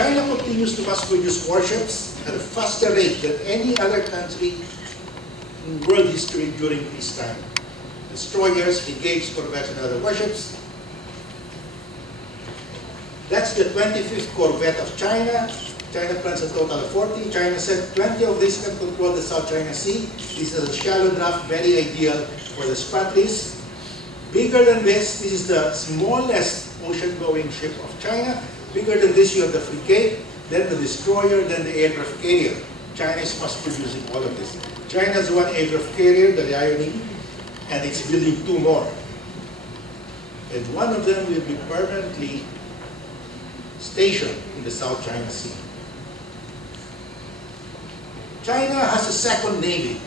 China continues to mass-produce warships at a faster rate than any other country in world history during peacetime. Destroyers, frigates, corvettes, and other warships. That's the 25th corvette of China. China plans a total of 40. China said 20 of these can control the South China Sea. This is a shallow draft, very ideal for the Spratlys. Bigger than this is the smallest ocean-going ship of China. Bigger than this, you have the frigate, then the destroyer, then the aircraft carrier. China is mass-producing all of this. China has one aircraft carrier, the Liaoning, and it's building 2 more. And one of them will be permanently stationed in the South China Sea. China has a second navy,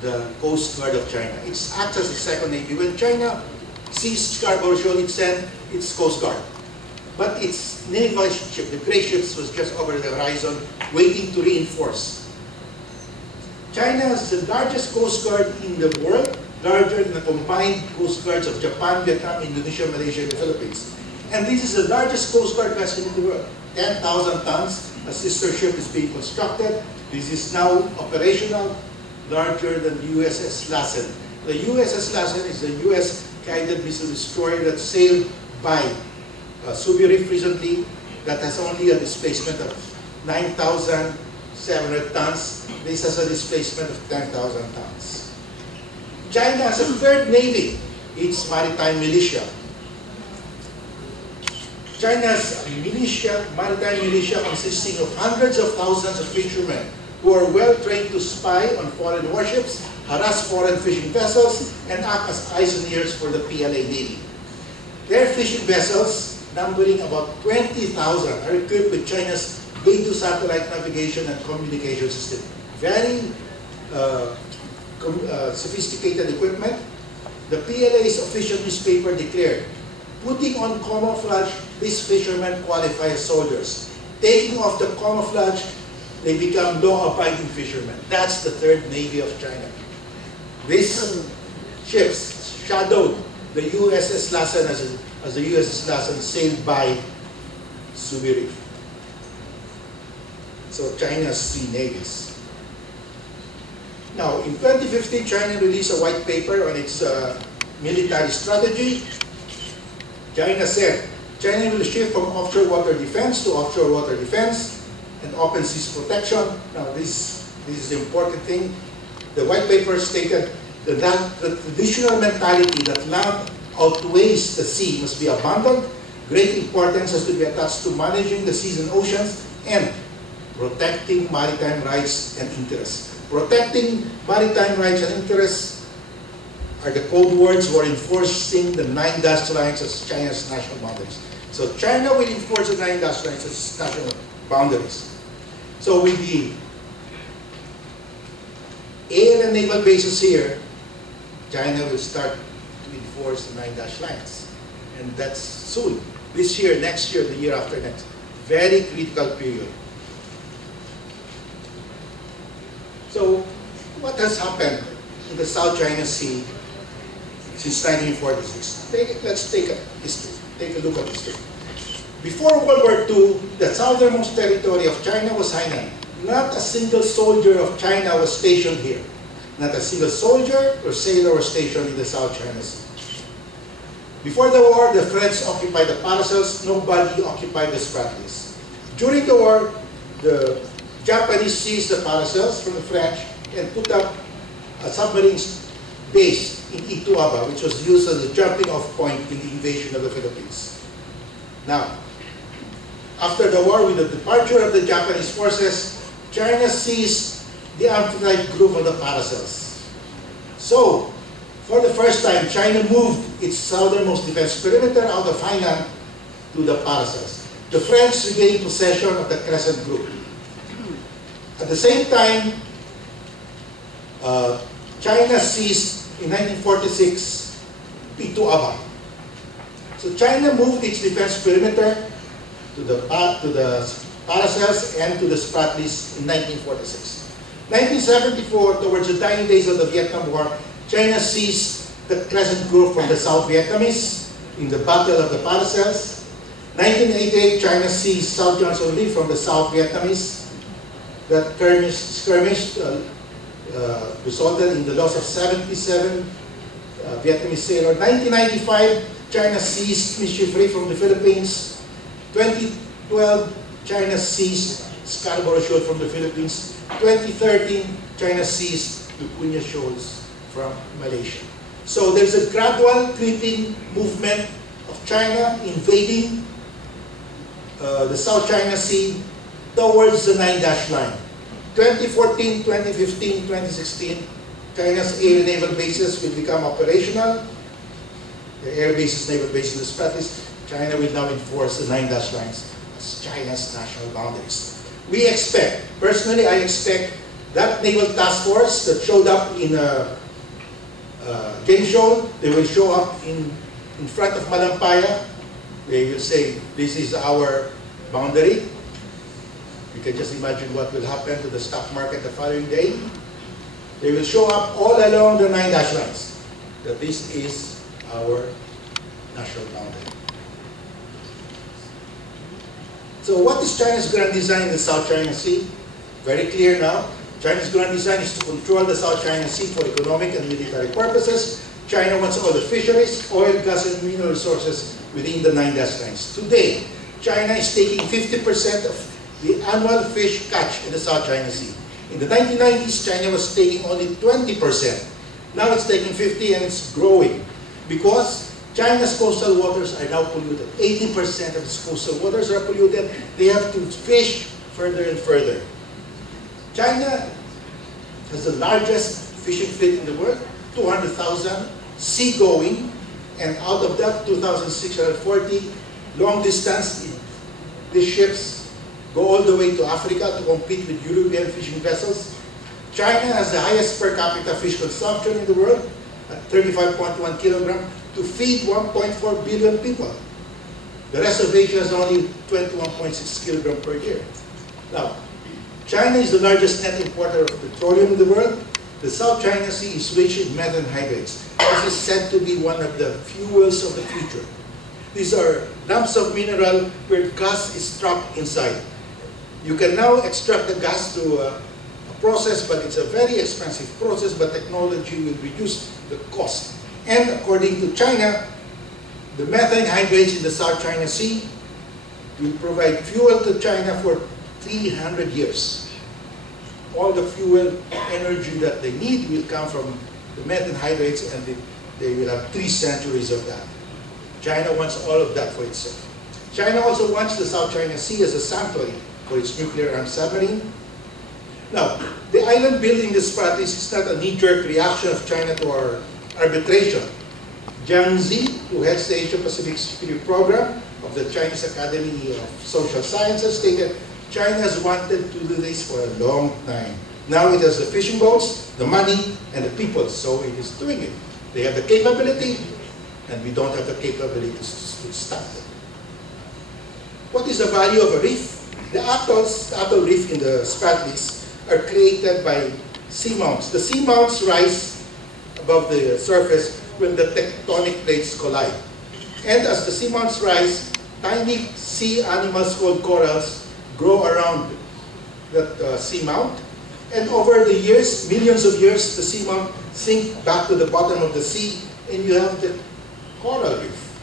the Coast Guard of China. It acts as a second navy. When China seized Scarborough Shoal, it sent its Coast Guard. But its naval ship, the gray ships, was just over the horizon, waiting to reinforce. China is the largest Coast Guard in the world, larger than the combined Coast Guards of Japan, Vietnam, Indonesia, Malaysia, and the Philippines. And this is the largest Coast Guard vessel in the world, 10,000 tons. A sister ship is being constructed. This is now operational, larger than USS Lassen. The USS Lassen is the US guided missile destroyer that sailed by Subi Reef recently, that has only a displacement of 9,700 tons. This has a displacement of 10,000 tons. China has a third navy, its maritime militia. China's maritime militia consisting of hundreds of thousands of fishermen who are well trained to spy on foreign warships, harass foreign fishing vessels, and act as engineers for the PLA Navy. Their fishing vessels, numbering about 20,000, are equipped with China's Beidou satellite navigation and communication system. Very sophisticated equipment. The PLA's official newspaper declared, putting on camouflage, these fishermen qualify as soldiers. Taking off the camouflage, they become law-abiding fishermen. That's the third navy of China. These ships shadowed the USS Lassen as the USS Lassen sailed by Subi Reef. So China has 3 navies. Now, in 2015, China released a white paper on its military strategy. China said, China will shift from offshore water defense to offshore water defense and open seas protection. Now, this is the important thing. The white paper stated that the traditional mentality that land outweighs the sea must be abandoned. Great importance has to be attached to managing the seas and oceans and protecting maritime rights and interests. Protecting maritime rights and interests are the code words for enforcing the 9 dash lines as China's national boundaries. So China will enforce the 9 dash lines as national boundaries. So with the air and naval bases here, China will start to enforce the 9 dash lines. And that's soon. This year, next year, the year after next. Very critical period. So, what has happened in the South China Sea since 1946? Let's take a history. Take a look at history. Before World War II, the southernmost territory of China was Hainan. Not a single soldier of China was stationed here. Not a single soldier or sailor was stationed in the South China Sea. Before the war, the French occupied the Paracels. Nobody occupied the Spratlys. During the war, the Japanese seized the Paracels from the French and put up a submarine base in Ituaba, which was used as a jumping off point in the invasion of the Philippines. Now, after the war, with the departure of the Japanese forces, China seized the Untitled group of the Paracels. So, for the first time, China moved its southernmost defense perimeter out of Hainan to the Paracels. The French regained possession of the Crescent Group. At the same time, China seized, in 1946, P2 Aba. So China moved its defense perimeter to the Paracels and to the Spratlys in 1946. 1974, towards the dying days of the Vietnam War, China seized the Crescent Group from the South Vietnamese in the Battle of the Paracels. 1988, China seized South Johnson Reef from the South Vietnamese. That skirmish resulted in the loss of 77 Vietnamese sailors. 1995, China seized Mischief Reef from the Philippines. 2012, China seized Scarborough Shoal from the Philippines. 2013, China seized the shoals from Malaysia. So there's a gradual creeping movement of China invading the South China Sea towards the 9-dash line. 2014, 2015, 2016, China's air and naval bases will become operational. The air bases, naval bases, the Spratlys, China will now enforce the 9-dash lines as China's national boundaries. We expect, personally I expect, that naval task force that showed up in Game Shoal, they will show up in front of Malampaya. They will say, this is our boundary. You can just imagine what will happen to the stock market the following day. They will show up all along the 9-dash lines, that this is our national boundary. So what is China's grand design in the South China Sea? Very clear now. China's grand design is to control the South China Sea for economic and military purposes. China wants all the fisheries, oil, gas, and mineral resources within the 9-dash lines. Today, China is taking 50% of the annual fish catch in the South China Sea. In the 1990s, China was taking only 20%. Now it's taking 50% and it's growing because China's coastal waters are now polluted. 80% of its coastal waters are polluted. They have to fish further and further. China has the largest fishing fleet in the world, 200,000 seagoing, and out of that, 2,640 long distance. These ships go all the way to Africa to compete with European fishing vessels. China has the highest per capita fish consumption in the world at 35.1 kilograms to feed 1.4 billion people. The rest of Asia has only 21.6 kilograms per year. Now, China is the largest net importer of petroleum in the world. The South China Sea is rich in methane hydrates. This is said to be one of the fuels of the future. These are lumps of mineral where gas is trapped inside. You can now extract the gas through a process, but it's a very expensive process, but technology will reduce the cost. And according to China, the methane hydrates in the South China Sea will provide fuel to China for 300 years. All the fuel energy that they need will come from the methane hydrates, and they will have 3 centuries of that. China wants all of that for itself. China also wants the South China Sea as a sanctuary for its nuclear-armed submarine. Now, the island building the Spratlys is not a knee-jerk reaction of China to our arbitration. Jiang Zi, who heads the Asia-Pacific Security Program of the Chinese Academy of Social Sciences, stated, China has wanted to do this for a long time. Now it has the fishing boats, the money, and the people, so it is doing it. They have the capability, and we don't have the capability to stop them. What is the value of a reef? The atoll reef in the Spratlys are created by seamounts. The seamounts rise above the surface when the tectonic plates collide. And as the seamounts rise, tiny sea animals called corals grow around that seamount. And over the years, millions of years, the seamount sink back to the bottom of the sea, and you have the coral reef.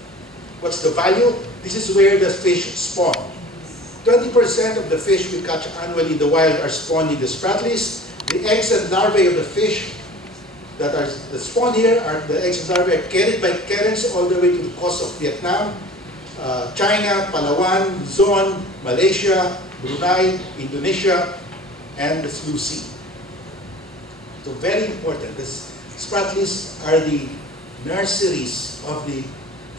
What's the value? This is where the fish spawn. 20% of the fish we catch annually in the wild are spawned in the Spratlys. The eggs and larvae of the fish that spawn here, the eggs and larvae are carried by currents all the way to the coast of Vietnam, China, Palawan, Luzon, Malaysia, Brunei, Indonesia, and the Blue Sea. So very important. The Spratlys are the nurseries of the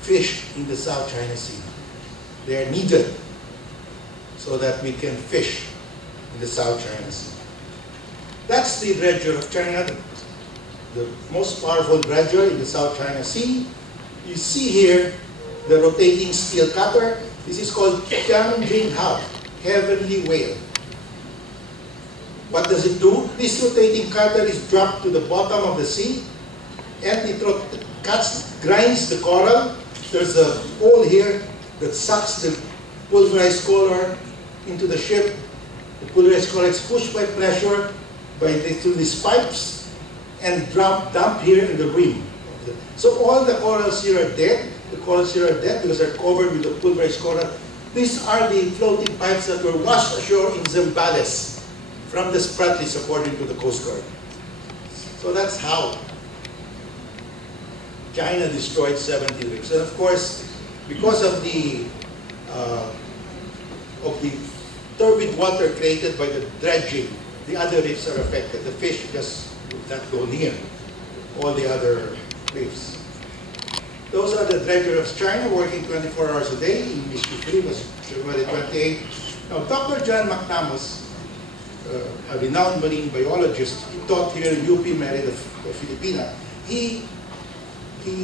fish in the South China Sea. They are needed so that we can fish in the South China Sea. That's the dredger of China, the most powerful dredger in the South China Sea. you see here the rotating steel cutter. This is called Tianjin Hub, heavenly whale. What does it do? This rotating cutter is dropped to the bottom of the sea, and it grinds the coral. There's a hole here that sucks the pulverized coral into the ship. The pulverized coral is pushed by pressure through these pipes and dumped here in the rim. So all the corals here are dead. The corals here are dead because they're covered with the pulverized coral. These are the floating pipes that were washed ashore in Zambales from the Spratlys, according to the Coast Guard. So that's how China destroyed 70 reefs. And of course, because of the turbid water created by the dredging, the other reefs are affected. The fish just would not go near all the other reefs. Those are the dredgers of China working 24 hours a day in Mischief Reef, was February 28. Now, Dr. John McNamara, a renowned marine biologist, he taught here in UP Merida, Filipina. He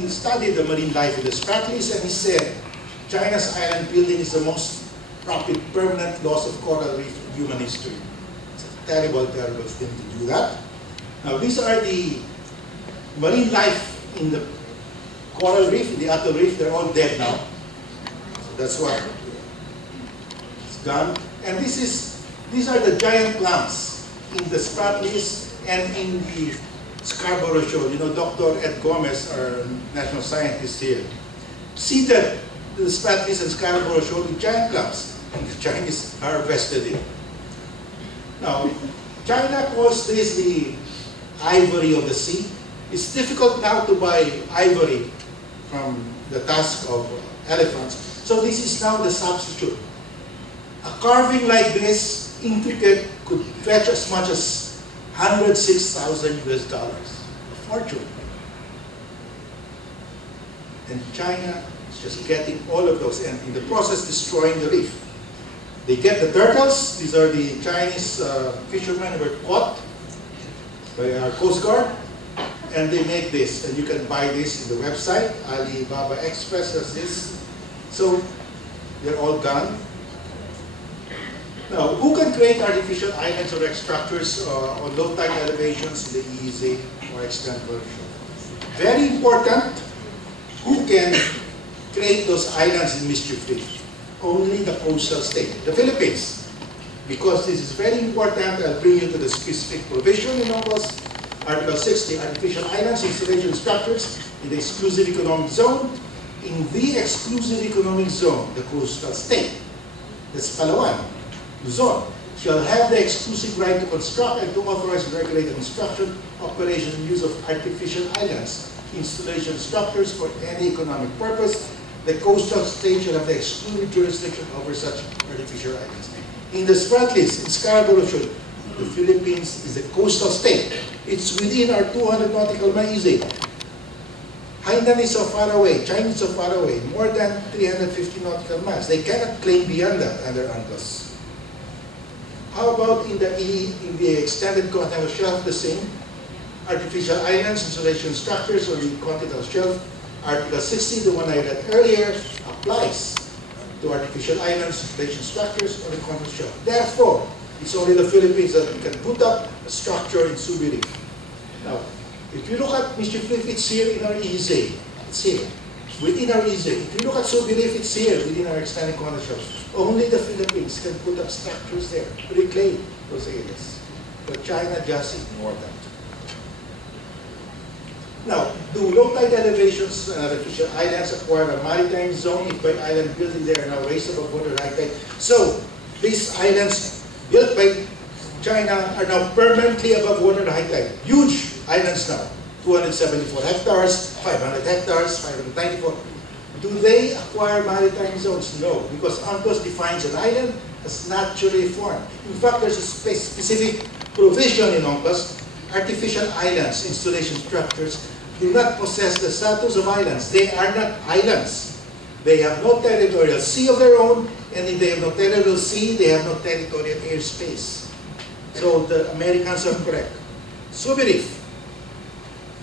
studied the marine life in the Spratlys, and he said China's island building is the most rapid permanent loss of coral reef in human history. It's a terrible, terrible thing to do that. Now, these are the marine life in the coral reef, in the atoll reef. They're all dead now. So that's why it's gone. And these are the giant clams in the Spratlys and in the Scarborough Shoal. You know, Dr. Ed Gomez, our national scientist here, seeded the Spratlys and Scarborough Shoal with giant clams, and the Chinese harvested it. Now, China calls this the ivory of the sea. It's difficult now to buy ivory from the tusk of elephants. So this is now the substitute. A carving like this, intricate, could fetch as much as $106,000 US. A fortune. And China is just getting all of those, and in the process destroying the reef. They get the turtles. These are the Chinese fishermen who were caught by our Coast Guard. And they make this, and you can buy this in the website. Alibaba Express does this. So they're all gone. Now, who can create artificial islands or wreck structures on low tide elevations in the EEZ or extend shore? Very important, who can create those islands in Mischief Reef? Only the coastal state, the Philippines. Because this is very important, I'll bring you to the specific provision in AUKUS. Article 60, artificial islands, installation structures in the exclusive economic zone. In the exclusive economic zone, the coastal state, that's Palawan, Luzon, shall have the exclusive right to construct and to authorize and regulate the construction, operation, and use of artificial islands, installation structures for any economic purpose. The coastal state shall have the exclusive jurisdiction over such artificial islands. In the Spratlys, in Scarborough Shoal, the Philippines is a coastal state. It's within our 200 nautical miles. Hainan is so far away, China is so far away, more than 350 nautical miles. They cannot claim beyond that under UNCLOS. How about in the extended continental shelf, the same? Artificial islands, installation structures on the continental shelf. Article 60, the one I read earlier, applies to artificial islands, installation structures on the continental shelf. Therefore, it's only the Philippines that can put up a structure in Subi Reef. Now, if you look at Mischief Reef, it's here in our EEZ. It's here, within our EEZ. If you look at Subi Reef, it's here, within our extended continental shelf. Only the Philippines can put up structures there, reclaim those areas. But China just ignored that. Now, do low tide elevations and artificial islands acquire a maritime zone if by island building they are now raised above water high tide? So, these islands built by China are now permanently above water high tide. Huge islands now. 274 hectares, 500 hectares, 594. Do they acquire maritime zones? No, because UNCLOS defines an island as naturally formed. In fact, there's a specific provision in UNCLOS. Artificial islands, installation structures, do not possess the status of islands. They are not islands. They have no territorial sea of their own, and if they have no territorial sea, they have no territorial airspace. So the Americans are correct. Subi Reef,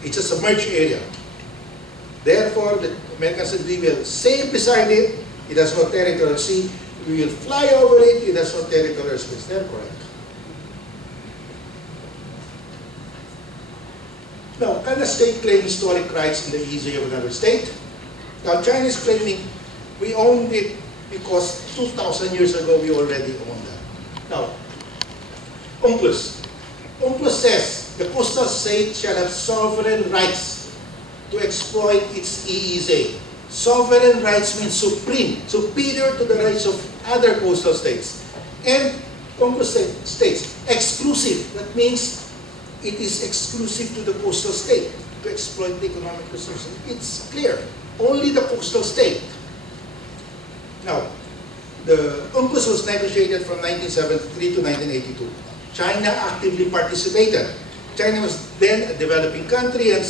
it's a submerged area. Therefore, the Americans said, we will sail beside it, it has no territorial sea. We will fly over it, it has no territorial space. They're correct. Now, can a state claim historic rights in the EEZ of another state? Now, China is claiming we owned it because 2,000 years ago we already owned that. Now, UNCLOS. UNCLOS says the coastal state shall have sovereign rights to exploit its EEZ. Sovereign rights means supreme, superior to the rights of other coastal states. And UNCLOS states exclusive. That means it is exclusive to the coastal state to exploit the economic resources. It's clear. Only the coastal state. Now, the UNCLOS was negotiated from 1973 to 1982. China actively participated. China was then a developing country and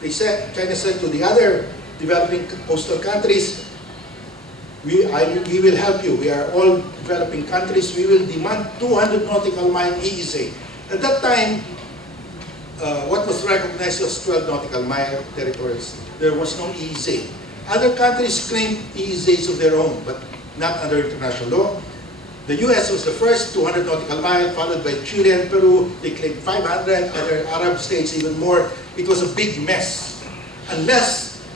China said to the other developing coastal countries, we will help you. We are all developing countries. We will demand 200 nautical mile EEZ. At that time, what was recognized was 12 nautical mile territories. There was no EEZ. Other countries claimed EEZs of their own, but not under international law. The US was the first, 200 nautical mile, followed by Chile and Peru. They claimed 500, other Arab states even more. It was a big mess. Unless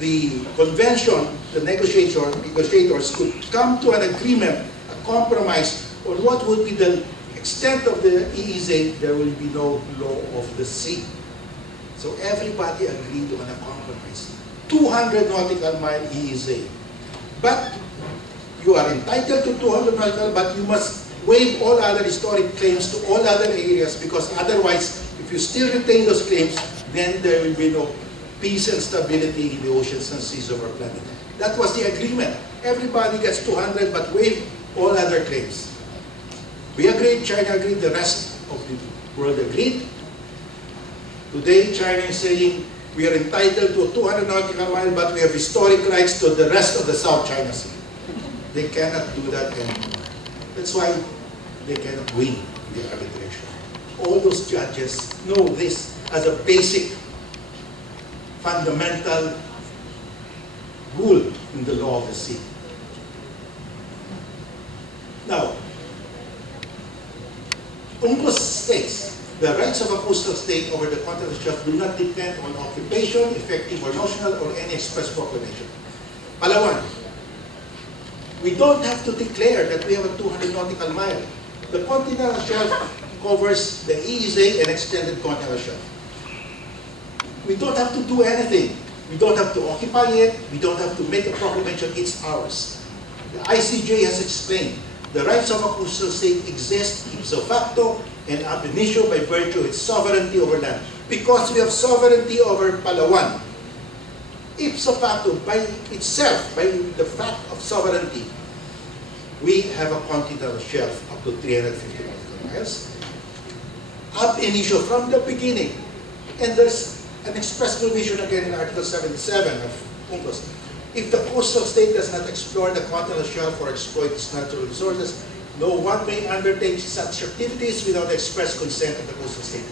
the convention, the negotiators could come to an agreement, a compromise on what would be the extent of the EEZ, there will be no law of the sea. So everybody agreed on a compromise. 200 nautical mile EEZ. But you are entitled to 200 nautical, but you must waive all other historic claims to all other areas, because otherwise, if you still retain those claims, then there will be no peace and stability in the oceans and seas of our planet. That was the agreement. Everybody gets 200, but waive all other claims. We agreed, China agreed, the rest of the world agreed. Today, China is saying we are entitled to 200 nautical miles, but we have historic rights to the rest of the South China Sea. They cannot do that anymore. That's why they cannot win the arbitration. All those judges know this as a basic, fundamental rule in the law of the sea. Now, UNCLOS states the rights of a coastal state over the continental shelf do not depend on occupation, effective or notional, or any express proclamation. Palawan, we don't have to declare that we have a 200 nautical mile. The continental shelf covers the EEZ and extended continental shelf. We don't have to do anything. We don't have to occupy it. We don't have to make a proclamation. It's ours. The ICJ has explained the rights of a coastal state exist ipso facto and ab initio by virtue of its sovereignty over land. Because we have sovereignty over Palawan, ipso facto, by itself, by the fact of sovereignty, we have a continental shelf up to 350 nautical miles. Ab initio, from the beginning. And there's an express provision again in Article 77 of UNCLOS. If the coastal state does not explore the continental shelf or exploit its natural resources, no one may undertake such activities without the express consent of the coastal state.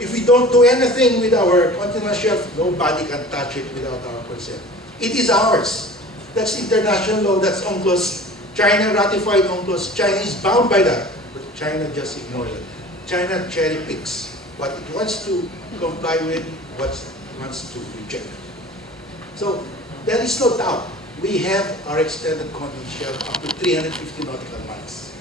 If we don't do anything with our continental shelf, nobody can touch it without our consent. It is ours. That's international law, that's UNCLOS. China ratified UNCLOS. China is bound by that, but China just ignores it. China cherry picks what it wants to comply with, what it wants to reject. So, there is no doubt we have our extended continental shelf up to 350 nautical miles.